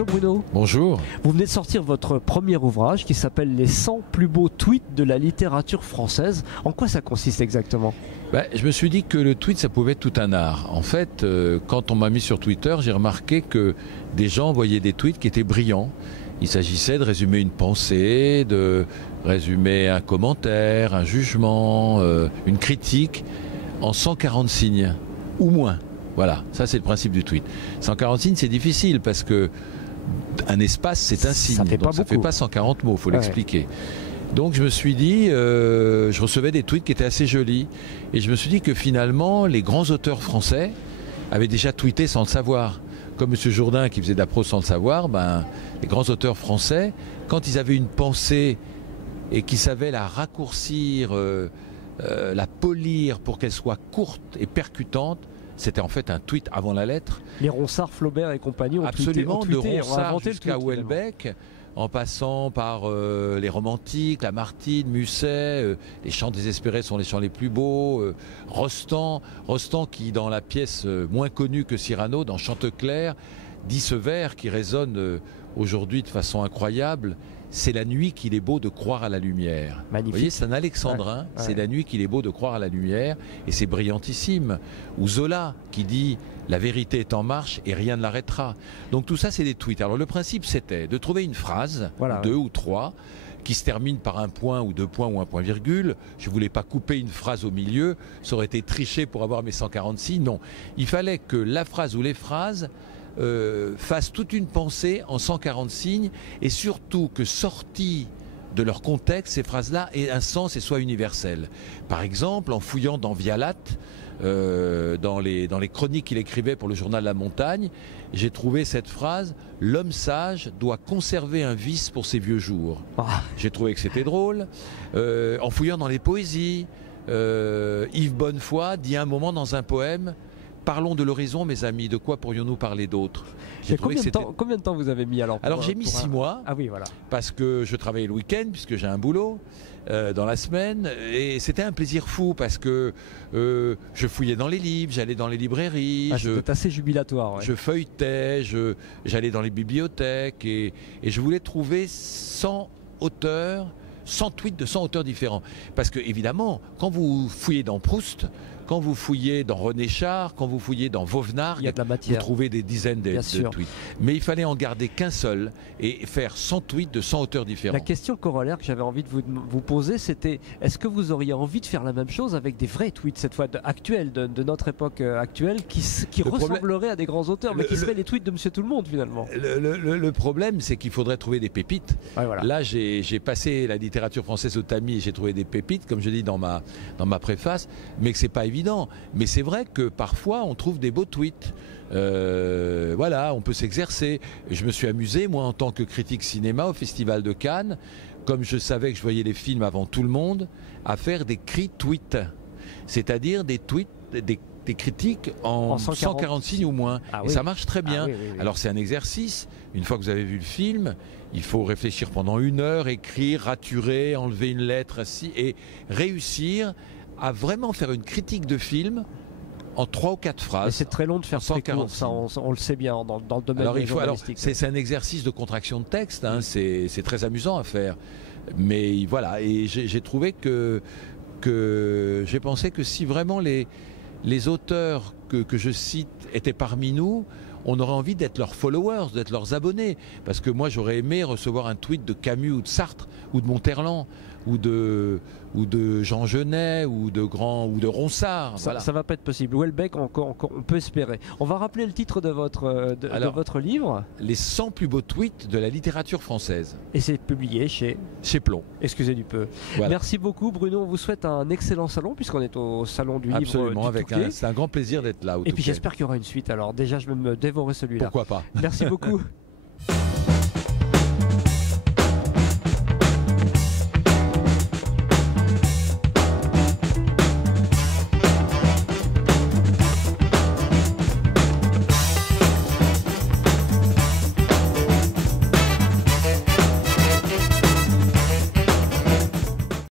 Bonjour Bruno. Bonjour. Vous venez de sortir votre premier ouvrage qui s'appelle Les 100 plus beaux tweets de la littérature française. En quoi ça consiste exactement ? Je me suis dit que le tweet, ça pouvait être tout un art. En fait, quand on m'a mis sur Twitter, j'ai remarqué que des gens envoyaient des tweets qui étaient brillants. Il s'agissait de résumer une pensée, de résumer un commentaire, un jugement, une critique en 140 signes ou moins. Voilà, ça c'est le principe du tweet. 140 signes, c'est difficile parce que un espace, c'est un signe. Donc ça ne fait pas 140 mots, il faut l'expliquer. Donc je me suis dit, je recevais des tweets qui étaient assez jolis. Et je me suis dit que finalement, les grands auteurs français avaient déjà tweeté sans le savoir. Comme M. Jourdain qui faisait de la prose sans le savoir, les grands auteurs français, quand ils avaient une pensée et qu'ils savaient la raccourcir, la polir pour qu'elle soit courte et percutante, c'était en fait un tweet avant la lettre. Les Ronsard, Flaubert et compagnie ont absolument tweeté, de Ronsard jusqu'à Houellebecq, en passant par les romantiques, Lamartine, Musset, les chants désespérés sont les chants les plus beaux, Rostand qui dans la pièce moins connue que Cyrano, dans Chanteclair, dit ce vers qui résonne aujourd'hui de façon incroyable: c'est la nuit qu'il est beau de croire à la lumière. Magnifique. Vous voyez, c'est un alexandrin, c'est la nuit qu'il est beau de croire à la lumière, et c'est brillantissime. Ou Zola qui dit la vérité est en marche et rien ne l'arrêtera. Donc tout ça, c'est des tweets. Alors le principe, c'était de trouver une phrase, deux ou trois, qui se termine par un point ou deux points ou un point virgule. Je ne voulais pas couper une phrase au milieu, ça aurait été triché pour avoir mes 146. Non, il fallait que la phrase ou les phrases fassent toute une pensée en 140 signes, et surtout que sorties de leur contexte, ces phrases-là aient un sens et soient universelles. Par exemple, en fouillant dans Vialat, dans les chroniques qu'il écrivait pour le journal La Montagne, j'ai trouvé cette phrase: l'homme sage doit conserver un vice pour ses vieux jours. J'ai trouvé que c'était drôle. En fouillant dans les poésies, Yves Bonnefoy dit un moment dans un poème: parlons de l'horizon, mes amis, de quoi pourrions-nous parler d'autre? Combien de temps vous avez mis alors j'ai mis 6 mois, parce que je travaillais le week-end, puisque j'ai un boulot dans la semaine, et c'était un plaisir fou, parce que je fouillais dans les livres, j'allais dans les librairies, c'était assez jubilatoire. Je feuilletais, j'allais dans les bibliothèques, et je voulais trouver 100 auteurs, 100 tweets de 100 auteurs différents. Parce que, évidemment, quand vous fouillez dans Proust, quand vous fouillez dans René Char, quand vous fouillez dans Vauvenargues, il y a de la matière. Vous trouvez des dizaines de tweets. Mais il fallait en garder qu'un seul et faire 100 tweets de 100 auteurs différents. La question corollaire que j'avais envie de vous poser, c'était: est-ce que vous auriez envie de faire la même chose avec des vrais tweets, cette fois actuels, de notre époque actuelle, qui ressembleraient à des grands auteurs, mais qui seraient les tweets de Monsieur Tout-le-Monde finalement? Le problème, c'est qu'il faudrait trouver des pépites. Là, j'ai passé la littérature française au tamis et j'ai trouvé des pépites, comme je dis dans ma préface, mais que c'est pas évident. Mais c'est vrai que parfois on trouve des beaux tweets. On peut s'exercer. Je me suis amusé, moi, en tant que critique cinéma au Festival de Cannes, comme je savais que je voyais les films avant tout le monde, à faire des cri-tweets, c'est-à-dire des tweets, des critiques en 140 signes ou moins. Et ça marche très bien. Alors c'est un exercice. Une fois que vous avez vu le film, il faut réfléchir pendant 1 heure, écrire, raturer, enlever une lettre et réussir à vraiment faire une critique de film en 3 ou 4 phrases. Mais c'est très long de faire 140, ça on le sait bien dans le domaine journalistique. C'est un exercice de contraction de texte, c'est très amusant à faire. Mais voilà, et j'ai trouvé que j'ai pensé que si vraiment les auteurs que je cite étaient parmi nous, on aurait envie d'être leurs followers, d'être leurs abonnés. Parce que moi, j'aurais aimé recevoir un tweet de Camus ou de Sartre ou de Monterland ou de Jean Genet ou de Ronsard. Ça va pas être possible. Houellebecq, on peut espérer. On va rappeler le titre de votre livre. Les 100 plus beaux tweets de la littérature française. Et c'est publié chez Plomb. Excusez du peu. Voilà. Merci beaucoup Bruno. On vous souhaite un excellent salon, puisqu'on est au salon du livre. Absolument, c'est un grand plaisir d'être là. Et puis j'espère qu'il y aura une suite. Alors déjà, je vais me dévorer celui-là. Pourquoi pas. Merci beaucoup.